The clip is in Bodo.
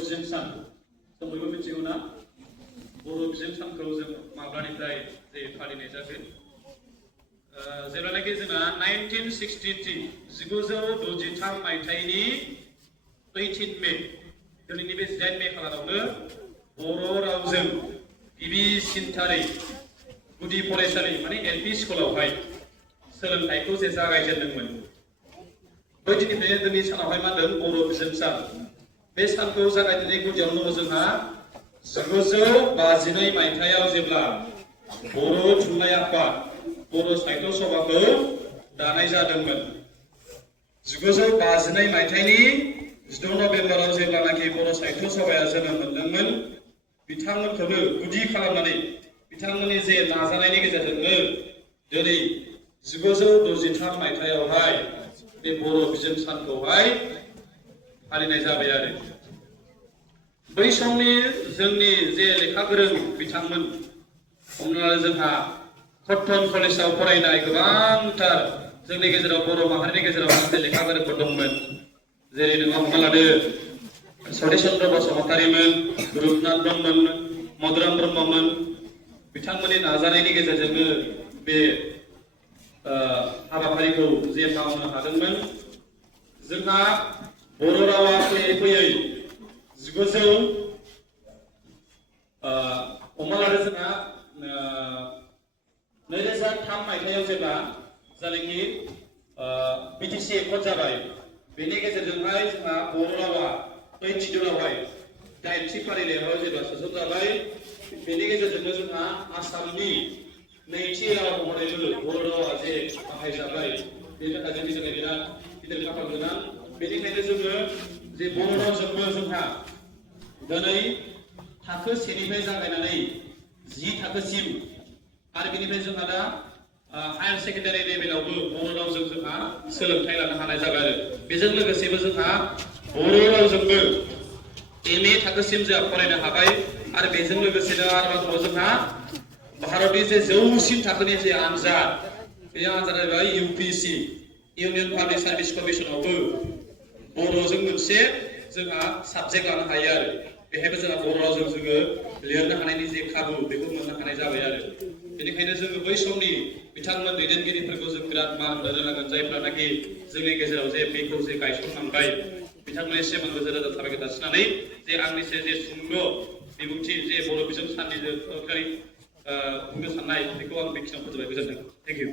बिजों सान जों बयबो मिथिगौ ना बर' बिजों सानखौ जों माब्लानिफ्राय जे फालिनाय जागोन जेब्लानाखि जोंना 1963 1963 मायथाइनि 18 मे दिनैनि बे 10 मे खालारावनो बर' रावजों गिबिसिनथारै गुदि फरायसालि माने एलपि स्कुलावहाय सोलोंथाइखौ जे जागायजेनदोंमोन बै दिननिफ्रायनो दिनै सानावहाय मा होनदों बर' बिजों सान बे सानखौ जागायनायनि गुदियावनो दङ जोंहा 1952 मायथाइयाव जेब्ला बर' थुनलाइ आफाद बर' साहित्य सभाखौ दानाय जादोंमोन 1952 मायथाइनि 16 नभेम्बराव जेब्लानाखि बर' साहित्य सभाया जोनोम मोनदोंमोन बिथांमोनखौनो गुदि खालामनानै बिथांमोननि जे नाजानायनि गेजेरजोंनो दिनै 1963 मायथाइयावहाय बे बर' बिजों सानखौहाय फालिनाय जाबाय आरो बै समनि जोंनि जे लेखा गोरों बिथांमोन हमना जोंहा कटन कलेजाव फरायनाय गोबांथार जोंनि गेजेराव बर' माहारिनि गेजेराव माखासे लेखा गोरोंफोर दंमोन जेरै नोङो हमना लादो सतिश चन्द्र बसुमतारीमोन रुपनाथ ब्रह्ममोन मधुराम ब्रह्ममोन बिथांमोननि नाजानायनि गेजेरजोंनो बे हाबाफारिखौ जे मावनो हादोंमोन जोंहा बर' रावा फैयै फैयै 2003 मायथाइयाव जेब्ला जायनाखि बिटिसि एकर्ड जाबाय बेनि गेजेरजोंहाय जोंहा बर' रावा बै थिदुनावहाय 8थि फारिलाइयाव जेब्ला सोसनजाबाय बेनि गेजेरजोंनो जोंहा आसामनि नैथि राव महरैबो बर' रावा जे बाहायजाबाय बेनि थाखाय जोंनि थाखाय बिराद गिदिर खाफाल गोनां बेनिखायनो जोङो जे बर' रावजोंबो जोंहा दिनै थाखो 1निफ्राय जागायनानै 10 थाखोसिम आरो बेनिफ्राय जोंहा दा हायार सेकेन्डारि लेभेलावबो बर' रावजों जोंहा सोलोंथाइ लानो हानाय जाबाय आरो बेजों लोगोसेबो जोंहा बर' रावजोंबो MA थाखोसिम जोंहा फरायनो हाबाय आरो बेजों लोगोसेनो आरोबाव जोंहा भारतनि जे जौसिन थाखोनि जे आनजाद बे आनजादा जाबाय UPSC इउनियन पाब्लिक सार्भिस कमिसनावबो बर'जों मोनसे जोंहा साबजेक्ट लानो हायो आरो बेहायबो जोंहा बर' रावजों जोङो लिरनो हानायनि जे खाबु बेखौ मोननो हानाय जाबाय आरो बेनिखायनो जोङो बै समनि बिथांमोन दैदेनगिरिफोरखौ जों बिराद मान होनो रोंनांगोन जायफ्रानाखि जोंनि गेजेराव जे बेखौ जे गायसनलांबाय बिथांमोननिसिम आं रोजा रोजा साबायखर जासिनानै जे आंनि जे सुंद' बिबुंथि जे बर' बिजों साननि जे बुंनो साननाय बेखौ आं बेखिनियाव फोजोबबाय गोजोन्थों थेंक इउ